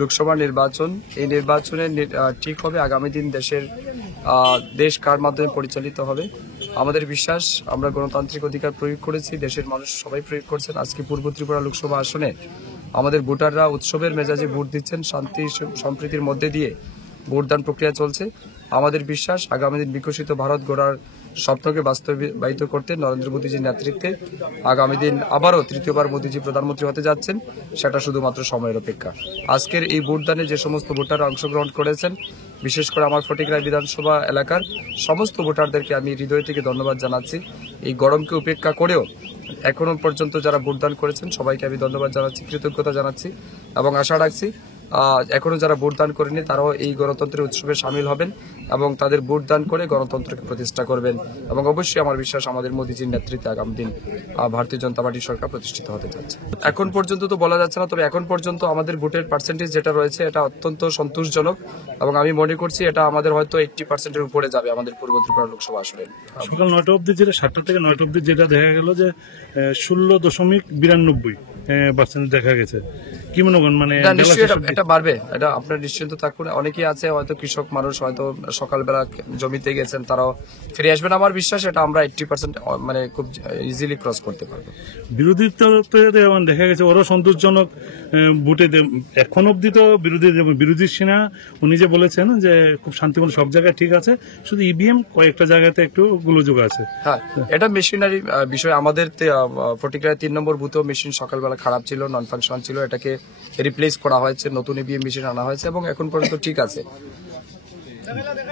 লোকসভা নির্বাচন, এই নির্বাচনে ঠিক হবে আগামী দিন দেশ কার মাধ্যমে পরিচালিত হবে। আমাদের বিশ্বাস, আমরা গণতান্ত্রিক অধিকার প্রয়োগ করেছি, দেশের মানুষ সবাই প্রয়োগ করছেন। আজকে পূর্ব ত্রিপুরা লোকসভা আসনে আমাদের ভোটাররা উৎসবের মেজাজে ভোট দিচ্ছেন, শান্তি সম্প্রীতির মধ্যে দিয়ে ভোটদান প্রক্রিয়া চলছে। আমাদের বিশ্বাস, আগামী দিন বিকশিত ভারত গড়ার স্বপ্নকে বাস্তবায়িত করতে নরেন্দ্র মোদীজির নেতৃত্বে আগামী দিন আবারও তৃতীয়বার মোদীজি প্রধানমন্ত্রী হতে যাচ্ছেন, সেটা শুধুমাত্র সময়ের অপেক্ষা। আজকের এই ভোটদানে যে সমস্ত ভোটাররা অংশগ্রহণ করেছেন, বিশেষ করে আমার ফটিকরায় বিধানসভা এলাকার সমস্ত ভোটারদেরকে আমি হৃদয় থেকে ধন্যবাদ জানাচ্ছি। এই গরমকে উপেক্ষা করেও এখনো পর্যন্ত যারা ভোটদান করেছেন সবাইকে আমি ধন্যবাদ জানাচ্ছি, কৃতজ্ঞতা জানাচ্ছি এবং আশা রাখছি এখনো যারা ভোটদান করেনি তারাও এই গণতন্ত্রের উৎসবে সামিল হবেন এবং তাদের ভোটদান করে গণতন্ত্রকে প্রতিষ্ঠা করবেন। এবং অবশ্যই আমার বিশ্বাস, আমাদের মোদীজির নেতৃত্বে আগামী দিন ভারতীয় জনতা পার্টির সরকার প্রতিষ্ঠিত হতে যাচ্ছে। এখন পর্যন্ত তো বলা যাচ্ছে না, তবে এখন পর্যন্ত আমাদের ভোটের পার্সেন্টেজ যেটা রয়েছে এটা অত্যন্ত সন্তোষজনক এবং আমি মনে করছি এটা আমাদের হয়তো 80% উপরে যাবে আমাদের পূর্ব ত্রিপুরা লোকসভা আসনে। সকাল 9টা অব্দি, যেটা 7টা থেকে 9টা অব্দি যেটা দেখা গেল যে 16.92% দেখা গেছে। কি মনে করেন, মানে নিশ্চয়ই এটা বাড়বে, এটা আপনার নিশ্চিন্ত থাকুন। অনেকেই আছে হয়তো কৃষক মানুষ, হয়তো সকালবেলা জমিতে গেছেন, তারাও ফিরে আসবেন। আমার বিশ্বাস এটা আমরা 80% মানে খুব ইজিলি ক্রস করতে পারবো। বিরোধী যেমন দেখা গেছে ওরও সন্তোষজনক ভোটে এখন অব্দি তো বিরোধী সেনা উনি যে বলেছেন যে খুব শান্তিপূর্ণ সব জায়গায় ঠিক আছে, শুধু ইভিএম কয়েকটা জায়গাতে একটু গোলযোগ আছে। হ্যাঁ, এটা মেশিনারি বিষয়। আমাদের ফটিকরায় 3 নম্বর বুথেও মেশিন সকালবেলা খারাপ ছিল, নন ফাংশনাল ছিল, এটাকে রিপ্লেস করা হয়েছে, নতুন ইভিএম মেশিন আনা হয়েছে এবং এখন পর্যন্ত ঠিক আছে।